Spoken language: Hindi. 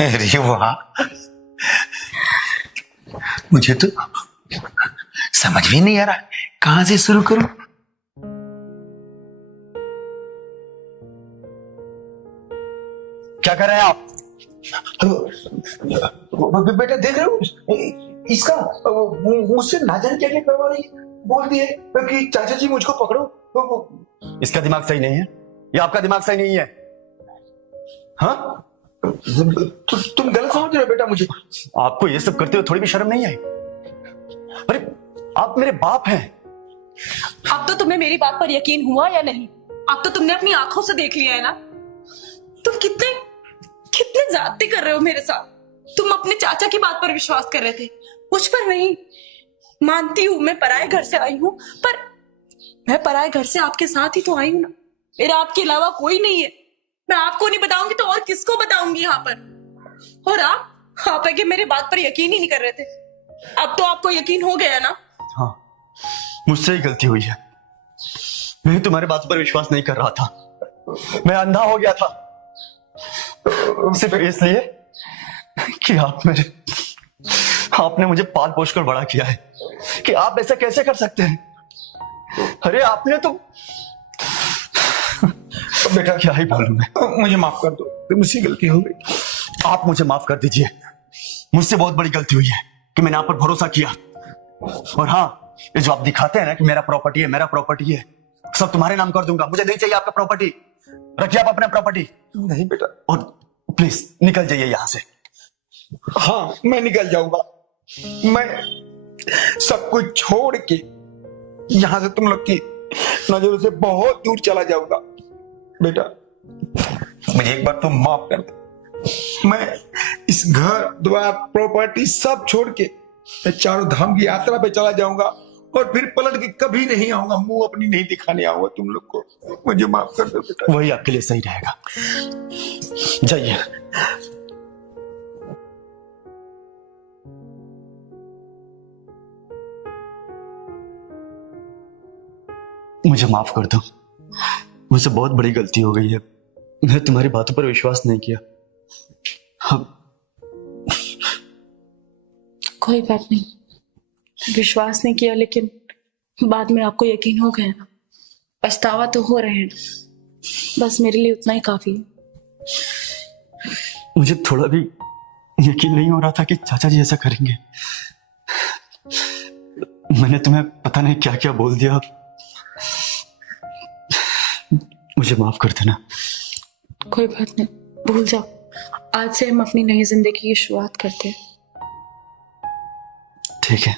अरे वाह, मुझे तो समझ भी नहीं आ रहा कहां से शुरू करूं। क्या कर रहे हैं आप? बेटा देख रहे हो इसका, मुझसे ना जाने क्या क्या करवा रही है। बोल दिए कि चाचा जी मुझको पकड़ो। इसका दिमाग सही नहीं है या आपका दिमाग सही नहीं है? हाँ, तुम गलत समझ रहे हो बेटा मुझे। आपको ये सब करते हुए थोड़ी भी शर्म नहीं आई? अरे आप मेरे बाप हैं। अब तो तुम्हें मेरी बात पर यकीन हुआ या नहीं? अब तो तुमने अपनी आंखों से देख लिया है ना। तुम कितने कितने ज्यादती कर रहे हो मेरे साथ। तुम अपने चाचा की बात पर विश्वास कर रहे थे, मुझ पर नहीं। मानती हूं मैं पराए घर से आई हूं, पर मैं पराए घर से आपके साथ ही तो आई हूं ना। मेरा आपके अलावा कोई नहीं है। मैं आपको नहीं बताऊंगी तो और किसको बताऊंगी यहाँ पर? और आप है कि मेरे बात पर यकीन ही नहीं कर रहे थे। अब तो आपको यकीन हो गया ना। हाँ, मुझसे ही गलती हुई है। मैं तुम्हारे बातों पर विश्वास नहीं कर रहा था। मैं अंधा हो गया था सिर्फ इसलिए कि आपने मुझे पाल पोस कर बड़ा किया है। कि आप ऐसा कैसे कर सकते हैं? अरे आपने तो बेटा क्या ही बोलूं मैं। मुझे माफ कर दो, मुझसे गलती हो गई। आप मुझे माफ कर दीजिए। मुझसे बहुत बड़ी गलती हुई है कि मैंने आप पर भरोसा किया। और हाँ, ये जो आप दिखाते हैं ना कि मेरा प्रॉपर्टी है, मेरा प्रॉपर्टी है, सब तुम्हारे नाम कर दूंगा। मुझे नहीं चाहिए आपका प्रॉपर्टी। रखिए आप अपना प्रॉपर्टी। नहीं बेटा। और प्लीज निकल जाइए यहां से। हाँ, मैं निकल जाऊंगा। मैं सब कुछ छोड़ के यहां से तुम लोग की नजरों से बहुत दूर चला जाऊंगा। बेटा मुझे एक बार तुम माफ कर दो। मैं इस घर द्वार प्रॉपर्टी सब छोड़ के मैं चारों धाम की यात्रा पे चला जाऊंगा और फिर पलट के कभी नहीं आऊंगा। मुंह अपनी नहीं दिखाने आऊंगा तुम लोग को। मुझे माफ कर दो बेटा। वही आपके लिए सही रहेगा। जाइए। मुझे माफ कर दो। मुझसे बहुत बड़ी गलती हो गई है। मैं तुम्हारी बातों पर विश्वास नहीं किया। कोई बात नहीं, विश्वास नहीं किया, लेकिन बाद में आपको यकीन हो गया ना। पछतावा तो हो रहे हैं, बस मेरे लिए उतना ही काफी है। मुझे थोड़ा भी यकीन नहीं हो रहा था कि चाचा जी ऐसा करेंगे। मैंने तुम्हें पता नहीं क्या क्या बोल दिया। मुझे माफ कर देना। कोई बात नहीं, भूल जाओ। आज से हम अपनी नई जिंदगी की शुरुआत करते हैं। ठीक है।